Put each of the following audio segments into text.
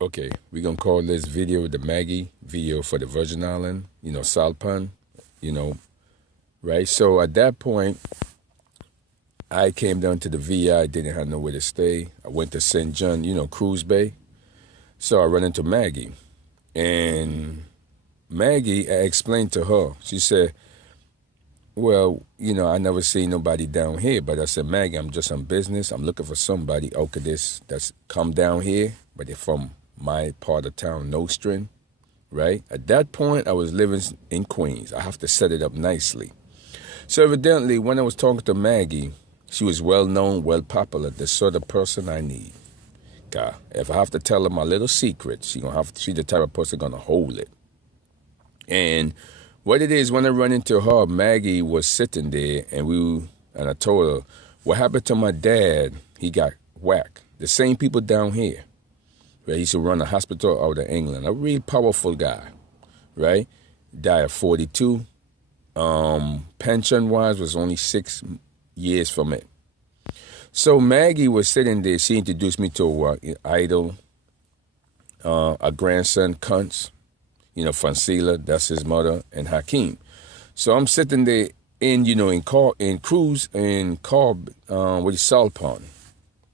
Okay, we're gonna call this video the Maggie video for the Virgin Island, Salpan, you know, right? So at that point, I came down to the VI, didn't have nowhere to stay. I went to St. John, Cruise Bay. So I run into Maggie. And Maggie, I explained to her, she said, well, I never seen nobody down here. But I said, Maggie, I'm just on business. I'm looking for somebody okay, that's come down here, but they're from my part of town, Nostrand, right? At that point, I was living in Queens. I have to set it up nicely. So evidently, when I was talking to Maggie, she was well-known, well-popular, the sort of person I need. God, if I have to tell her my little secret, she's the type of person gonna hold it. And what it is, when I run into her, Maggie was sitting there, and I told her, what happened to my dad? He got whacked. The same people down here. Right? He used to run a hospital out of England. A real powerful guy, right? Died at 42. Pension-wise was only 6 years from it. So Maggie was sitting there. She introduced me to an idol, a grandson, Kuntz, Francila, that's his mother, and Hakeem. So I'm sitting there in Cruise in with Salpon,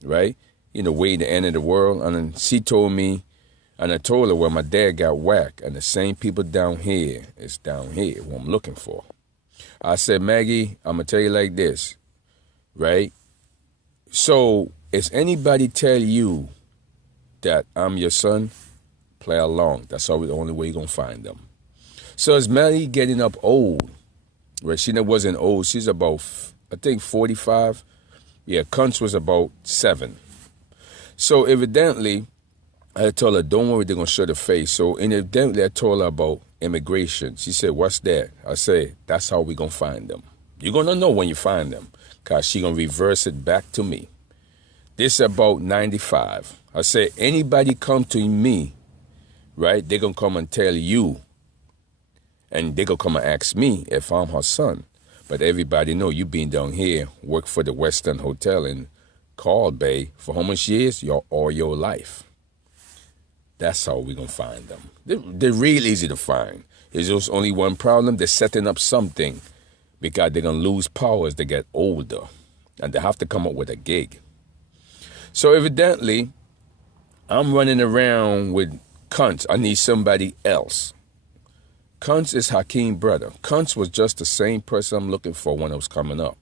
right? Way the end of the world. And then she told me, and I told her, well, my dad got whacked, and the same people down here is down here, what I'm looking for. I said, Maggie, I'm going to tell you like this, right? So, if anybody tell you that I'm your son, play along. That's the only way you're going to find them. So, as Maggie getting up old, right? She wasn't old. She's about, I think, 45. Yeah, Kuntz was about 7. So, evidently, I told her, don't worry, they're going to show the face. So, evidently, I told her about immigration. She said, what's that? I said, that's how we're going to find them. You're going to know when you find them, because she's going to reverse it back to me. This is about 95. I said, anybody come to me, right, they're going to come and tell you, and they're going to come and ask me if I'm her son. But everybody know you been down here, work for the Western Hotel in Carl Bay for how much years? All your life. That's how we're going to find them. They're real easy to find. There's just only one problem. They're setting up something because they're going to lose power as they get older. And they have to come up with a gig. So evidently, I'm running around with Kuntz. I need somebody else. Kuntz is Hakeem's brother. Kuntz was just the same person I'm looking for when I was coming up.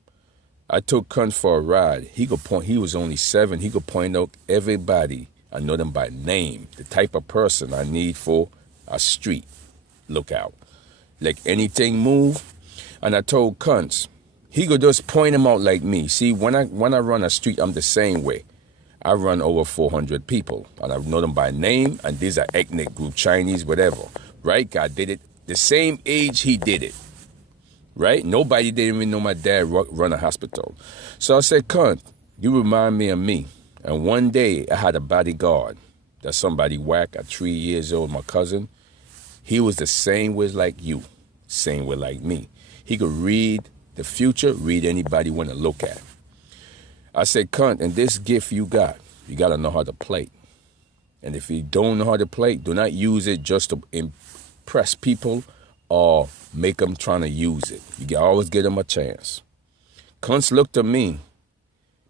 I took Kuntz for a ride. He was only 7. He could point out everybody. I know them by name. The type of person I need for a street lookout. Like anything move. And I told Kuntz, he could just point them out like me. See, when I run a street, I'm the same way. I run over 400 people, and I know them by name, and these are ethnic group, Chinese, whatever, right? I did it the same age he did it, right? Nobody didn't even know my dad run a hospital. So I said, Cunt, you remind me of me. And one day I had a bodyguard that somebody whacked at 3 years old, my cousin. He was the same way like you, same way like me. He could read the future, read anybody want to look at. I said, Cunt, and this gift you got to know how to play. And if you don't know how to play, do not use it just to impress people or make them trying to use it. You can always give them a chance. Kuntz looked at me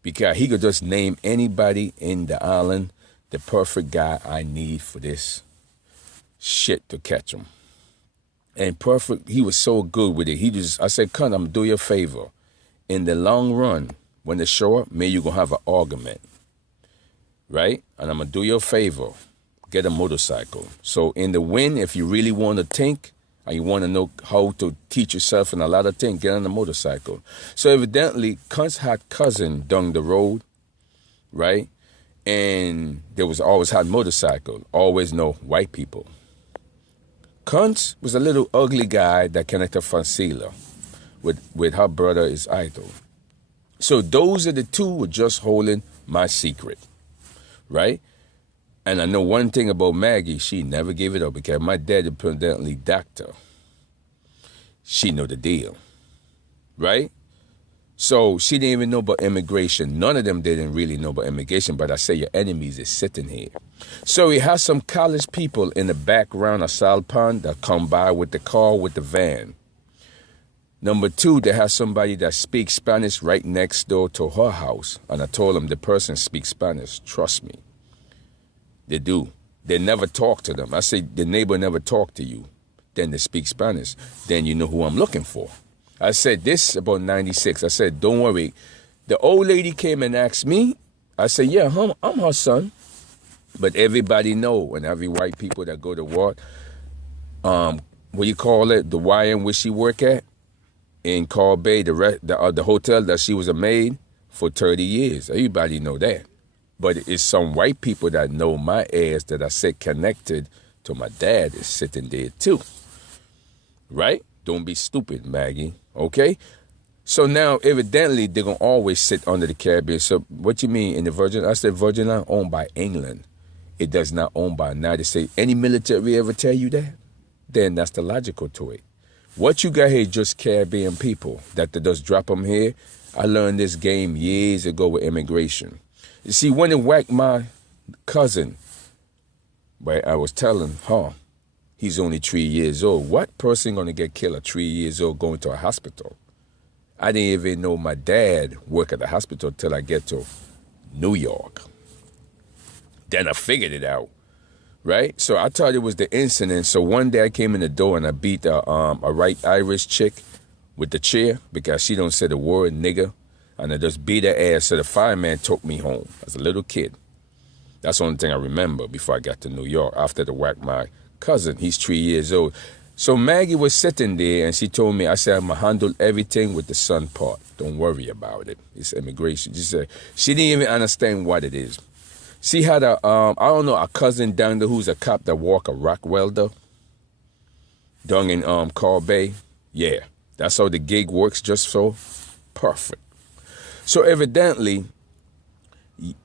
because he could just name anybody in the island the perfect guy I need for this shit to catch him. And perfect, he was so good with it. I said, Cunt, I'm going to do you a favor. In the long run, when they show up, maybe you're going to have an argument, right? And I'm going to do you a favor. Get a motorcycle. So in the wind, if you really want to think and you want to know how to teach yourself in a lot of things, get on a motorcycle. So evidently, Kuntz had cousin down the road, right? And there was always had motorcycle, always no white people. Kuntz was a little ugly guy that connected Francila with her brother is idol. So those are the two were just holding my secret, right? And I know one thing about Maggie, she never gave it up because my dad apparently doctor. She know the deal, right? So she didn't even know about immigration. None of them didn't really know about immigration, but I say your enemies is sitting here. So he has some college people in the background of Salpan that come by with the car, with the van. Number two, they have somebody that speaks Spanish right next door to her house. And I told them the person speaks Spanish. Trust me. They do. They never talk to them. I say the neighbor never talked to you. Then they speak Spanish. Then you know who I'm looking for. I said this about 96. I said, don't worry. The old lady came and asked me. I said, yeah, I'm her son. But everybody know, and every white people that go to what you call it, the Y in which she work at, in Call Bay, the hotel that she was a maid for 30 years. Everybody know that. But it's some white people that know my ass that I said connected to my dad is sitting there too. Right? Don't be stupid, Maggie. Okay? So now, evidently, they're going to always sit under the Caribbean. So what you mean in the Virgin? I said Virgin Islands owned by England. It does not own by United States. Any military ever tell you that? Then that's the logical to it. What you got here is just Caribbean people that they just drop them here. I learned this game years ago with immigration. You see, when it whacked my cousin, but I was telling her, he's only 3 years old. What person gonna get killed at 3 years old going to a hospital? I didn't even know my dad worked at the hospital till I get to New York. Then I figured it out. Right? So I thought it was the incident. So one day I came in the door and I beat a right Irish chick with the chair because she don't say the word nigger. And I just beat her ass. So the fireman took me home as a little kid. That's the only thing I remember before I got to New York after the whack my cousin. He's 3 years old. So Maggie was sitting there and she told me, I said, I'm going to handle everything with the son part. Don't worry about it. It's immigration. She said, she didn't even understand what it is. She had a cousin down there who's a cop that walk a rock welder down in Call Bay. Yeah, that's how the gig works, just so perfect. So evidently,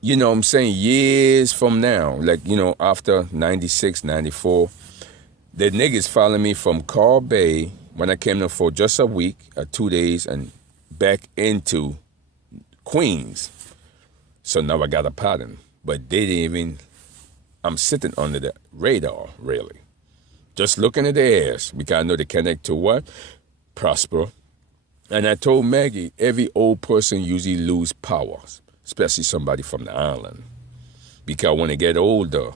you know what I'm saying, years from now, like, you know, after 96, 94, the niggas followed me from Call Bay when I came there for just a week, 2 days, and back into Queens. So now I got a pattern. But they didn't even, I'm sitting under the radar, really. Just looking at their ass, because I know they connect to what? Prosper. And I told Maggie, every old person usually lose power, especially somebody from the island. Because when they get older,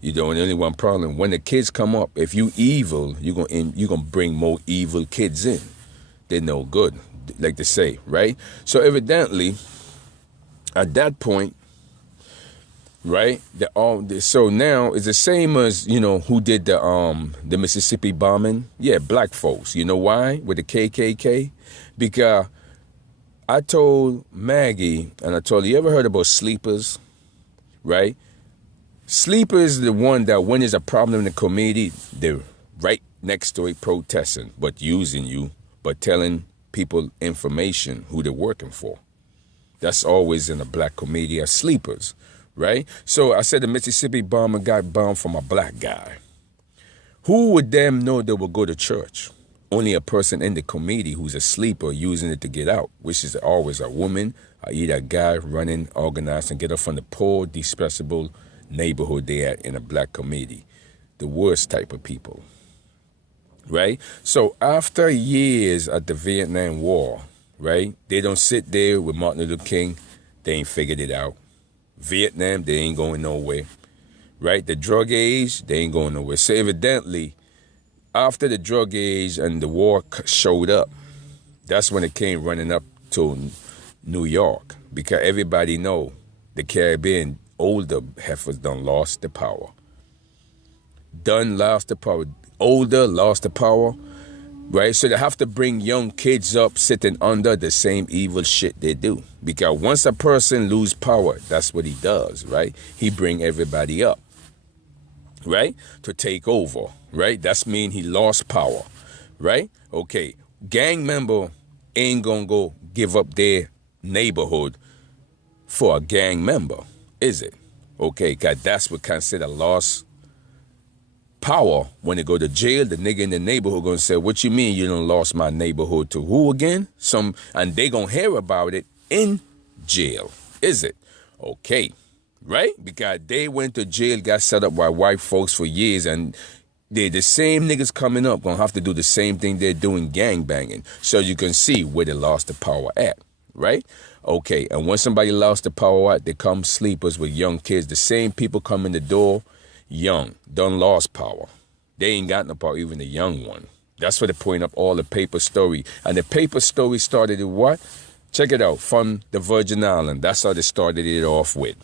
you don't only one problem. When the kids come up, if you evil, you're gonna bring more evil kids in. They're no good, like they say, right? So evidently, at that point, right? So now it's the same as, you know, who did the Mississippi bombing? Yeah, black folks. You know why? With the KKK? Because I told Maggie, and I told her, you ever heard about sleepers? Right? Sleepers is the one that when there's a problem in the community, they're right next to it protesting, but using you, but telling people information who they're working for. That's always in a black community as sleepers. Right? So I said the Mississippi bomber got bombed from a black guy. Who would them know they would go to church? Only a person in the community who's a sleeper using it to get out, which is always a woman or either a guy running, organized, and get up from the poor, despreciable neighborhood they at in a black community. The worst type of people. Right? So after years of the Vietnam War, right, they don't sit there with Martin Luther King. They ain't figured it out. Vietnam, they ain't going nowhere, right? The drug age, they ain't going nowhere. So evidently, after the drug age and the war showed up, that's when it came running up to New York, because everybody know the Caribbean older heifers done lost the power. Done lost the power. Older lost the power, right? So they have to bring young kids up sitting under the same evil shit they do. Because once a person lose power, that's what he does, right? He bring everybody up, right? To take over, right? That's mean he lost power, right? Okay, gang member ain't gonna go give up their neighborhood for a gang member, is it? Okay, because that's what considered lost power, when they go to jail, the nigga in the neighborhood gonna say, what you mean you done lost my neighborhood to who again? And they gonna hear about it in jail. Is it? Okay. Right? Because they went to jail, got set up by white folks for years, and they're the same niggas coming up gonna have to do the same thing they're doing, gang banging. So you can see where they lost the power at. Right? Okay. And when somebody lost the power at, they come sleepers with young kids. The same people come in the door young, done lost power. They ain't got no power, even the young one. That's what they point up all the paper story. And the paper story started with what? Check it out, from the Virgin Island. That's how they started it off with.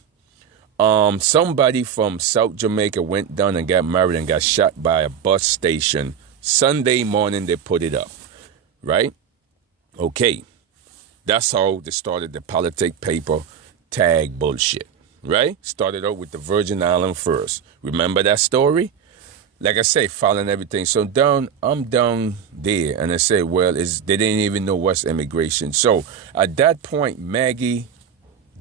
Somebody from South Jamaica went down and got married and got shot by a bus station. Sunday morning they put it up. Right? Okay. That's how they started the politic paper tag bullshit. Right? Started out with the Virgin Island first. Remember that story? Like I say, following everything. So I'm down there, and I say, well, they didn't even know what's immigration. So at that point, Maggie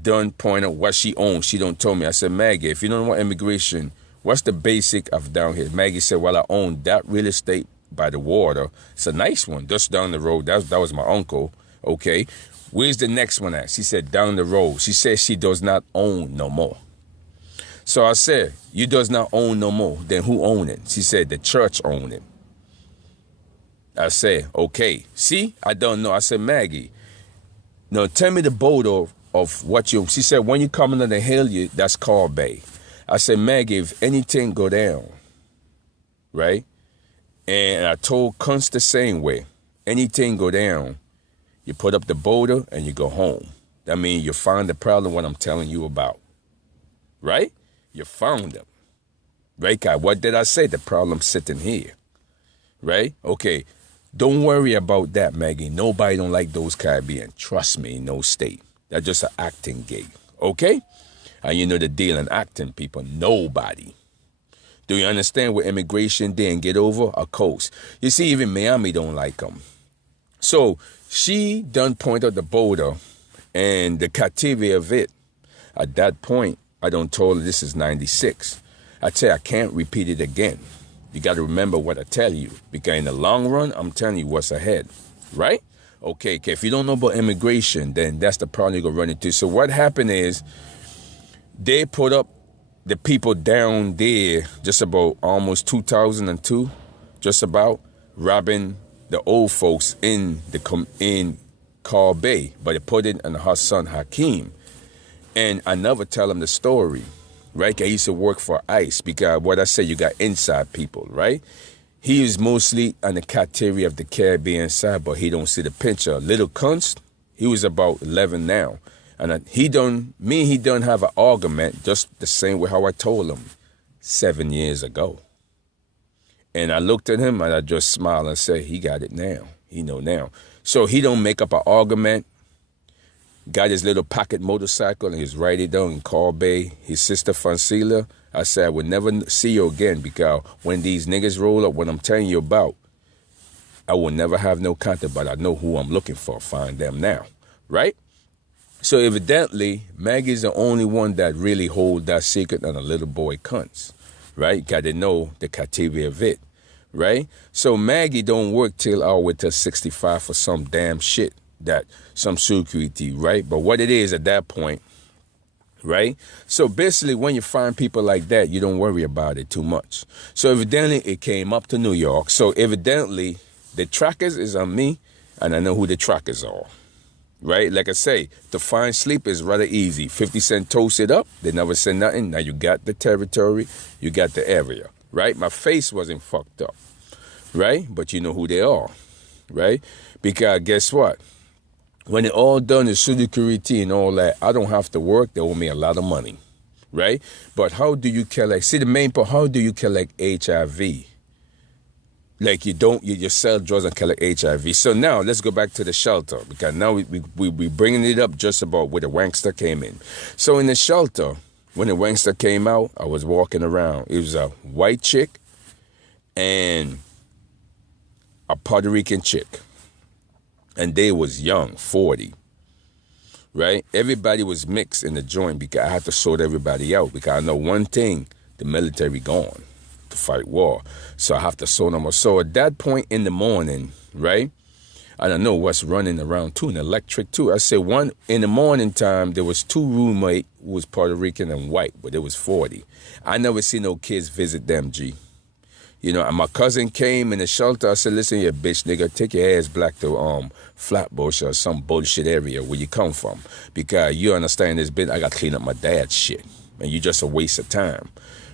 done point out what she owns. She don't tell me. I said, Maggie, if you don't know what immigration, what's the basic of down here? Maggie said, well, I own that real estate by the water. It's a nice one, just down the road. That was my uncle. Okay. Where's the next one at? She said, down the road. She said she does not own no more. So I said, you does not own no more. Then who own it? She said, the church own it. I said, okay. See, I don't know. I said, Maggie, no, tell me the boat of what you, she said, when you come into the hill, that's called Bay. I said, Maggie, if anything go down, right? And I told Kunst the same way, anything go down, you put up the boulder and you go home. That means you find the problem what I'm telling you about. Right? You found them. Right, guy? What did I say? The problem's sitting here. Right? Okay. Don't worry about that, Maggie. Nobody don't like those Caribbean. Trust me, no state. That's just an acting gig. Okay? And you know the deal in acting, people. Nobody. Do you understand what immigration didn't get over? Of course. You see, even Miami don't like them. So she done point out the border and the captivity of it. At that point, I done told her this is 96. I tell you, I can't repeat it again. You got to remember what I tell you. Because in the long run, I'm telling you what's ahead. Right? Okay, if you don't know about immigration, then that's the problem you're going to run into. So what happened is they put up the people down there just about almost 2002, just about robbing the old folks in Call Bay, but they put it on her son Hakeem. And I never tell him the story, right? I used to work for ICE because what I say, you got inside people, right? He is mostly on the captivity of the Caribbean side, but he don't see the picture. Little Kunst, he was about 11 now. And he done have an argument just the same way how I told him 7 years ago. And I looked at him and I just smiled and said, he got it now. He know now. So he don't make up an argument. Got his little pocket motorcycle and he's riding down in Call Bay. His sister Francila, I said, I would never see you again because when these niggas roll up, what I'm telling you about, I will never have no contact, but I know who I'm looking for. Find them now, right? So evidently, Maggie's the only one that really hold that secret on a little boy cunts, right? Got to know the captivity of it, right? So Maggie don't work till all the way till 65 for some damn shit, that some security, right? But what it is at that point, right? So basically, when you find people like that, you don't worry about it too much. So evidently, it came up to New York. So evidently, the trackers is on me, and I know who the trackers are. Right? Like I say, to find sleep is rather easy. 50 Cent toast it up. They never said nothing. Now you got the territory. You got the area. Right? My face wasn't fucked up. Right? But you know who they are. Right? Because guess what? When it all done, the security and all that, I don't have to work. They owe me a lot of money. Right? But how do you collect? See, the main part, how do you collect HIV? Like you sell drugs and collect HIV. So now let's go back to the shelter because now we bringing it up just about where the Wankster came in. So in the shelter, when the Wankster came out, I was walking around. It was a white chick and a Puerto Rican chick. And they was young, 40. Right? Everybody was mixed in the joint because I had to sort everybody out because I know one thing, the military gone. fight war. So I have to sew them up. So at that point in the morning, right? I don't know what's running around too, and electric too. I said one in the morning time, there was 2 roommate who was Puerto Rican and white, but it was 40. I never see no kids visit them, G. You know, and my cousin came in the shelter. I said, listen here, bitch, nigga, take your ass back to Flatbush or some bullshit area where you come from. Because you understand this bit, I got to clean up my dad's shit. And you just a waste of time,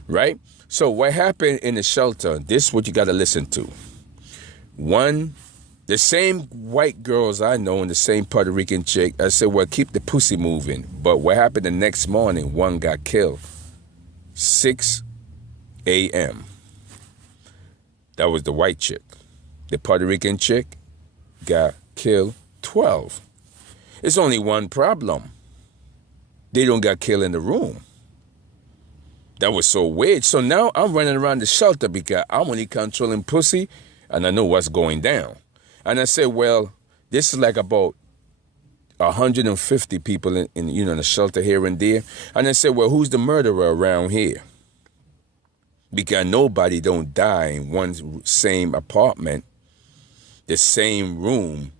right? So what happened in the shelter, this is what you got to listen to. One, the same white girls I know and the same Puerto Rican chick, I said, well, keep the pussy moving. But what happened the next morning, one got killed. 6 a.m. That was the white chick. The Puerto Rican chick got killed 12. It's only one problem. They don't got killed in the room. That was so weird. So now I'm running around the shelter because I'm only controlling pussy and I know what's going down. And I said, well, this is like about 150 people in the shelter here and there. And I said, well, who's the murderer around here? Because nobody don't die in one same apartment, the same room,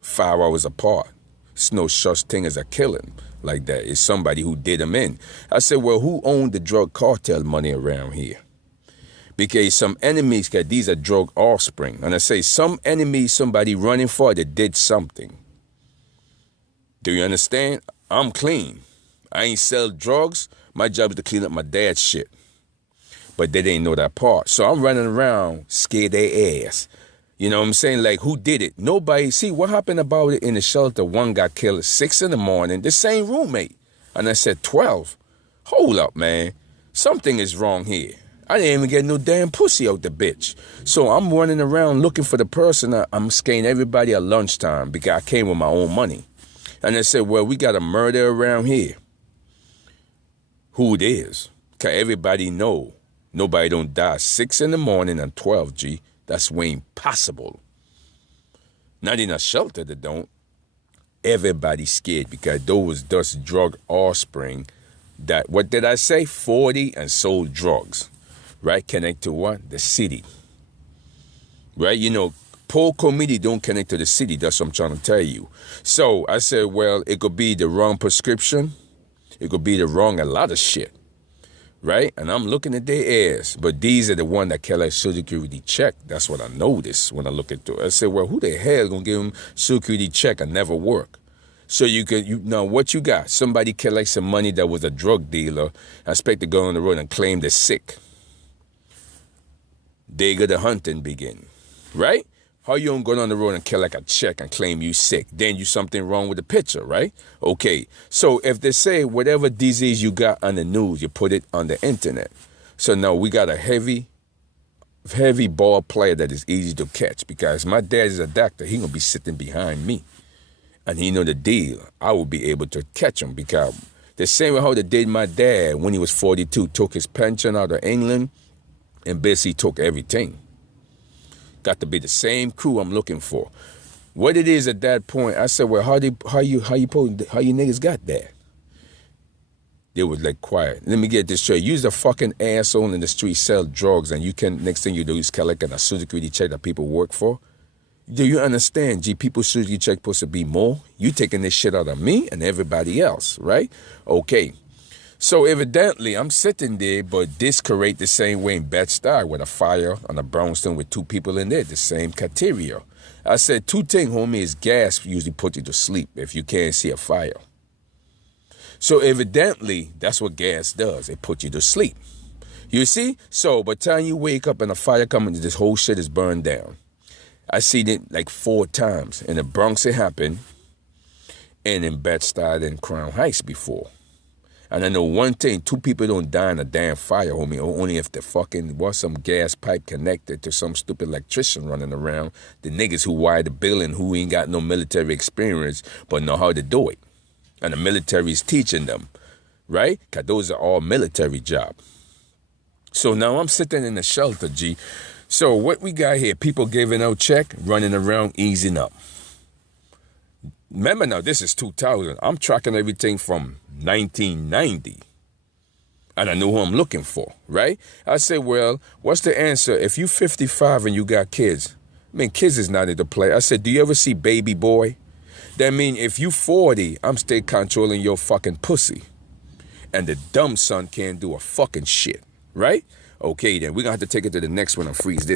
5 hours apart. It's no such thing as a killing like that. It's somebody who did them in. I said, well, who owned the drug cartel money around here? Because some enemies, because these are drug offspring. And I say some enemies, somebody running for that did something. Do you understand? I'm clean. I ain't sell drugs. My job is to clean up my dad's shit. But they didn't know that part. So I'm running around, scared their ass. You know what I'm saying? Like, who did it? Nobody. See, what happened about it in the shelter? One got killed at 6 in the morning, the same roommate. And I said, 12? Hold up, man. Something is wrong here. I didn't even get no damn pussy out the bitch. So I'm running around looking for the person. I'm scaring everybody at lunchtime because I came with my own money. And I said, well, we got a murder around here. Who it is? Because everybody know. Nobody don't die 6 in the morning and 12, G. That's way impossible. Not in a shelter that don't. Everybody scared because those just drug offspring that, what did I say? 40 and sold drugs. Right? Connect to what? The city. Right? You know, poor community don't connect to the city. That's what I'm trying to tell you. So I said, well, it could be the wrong prescription. It could be the wrong a lot of shit. Right? And I'm looking at their ass. But these are the one that carry like Social Security check. That's what I noticed when I look into it. I said, well, who the hell is going to give them Social Security check and never work? So now what you got? Somebody collect some money that was a drug dealer. I expect to go on the road and claim they're sick. They go the hunting begin. Right? How you don't go on the road and collect a check and claim you sick? Then you something wrong with the picture, right? Okay, so if they say whatever disease you got on the news, you put it on the internet. So now we got a heavy ball player that is easy to catch because my dad is a doctor. He gonna be sitting behind me, and he know the deal. I will be able to catch him because the same way how they did my dad when he was 42, took his pension out of England, and basically took everything. Got to be the same crew I'm looking for. What it is at that point, I said, well, how you niggas got that? They was like, quiet. Let me get this straight. Use the fucking asshole in the street, sell drugs, and you can, next thing you do is collect a Social Security check that people work for. Do you understand, G, people's Social Security check supposed to be more? You taking this shit out of me and everybody else, right? Okay. So evidently, I'm sitting there, but this create the same way in Bed-Stuy with a fire on a brownstone with 2 people in there, the same criteria. I said 2 things, homie, is gas usually put you to sleep if you can't see a fire. So evidently, that's what gas does. It puts you to sleep. You see? So by the time you wake up and a fire comes, this whole shit is burned down. I seen it like 4 times. In the Bronx it happened, and in Bed-Stuy and Crown Heights before. And I know one thing, 2 people don't die in a damn fire, homie, only if the fucking was some gas pipe connected to some stupid electrician running around. The niggas who wired the building who ain't got no military experience but know how to do it. And the military is teaching them, right? Because those are all military jobs. So now I'm sitting in the shelter, G. So what we got here, people giving out check, running around, easing up. Remember now, this is 2000. I'm tracking everything from 1990. And I know who I'm looking for, right? I say, well, what's the answer? If you 55 and you got kids, I mean, kids is not into play. I said, do you ever see Baby Boy? That mean if you 40, I'm still controlling your fucking pussy. And the dumb son can't do a fucking shit, right? Okay, then we're going to have to take it to the next one and freeze this.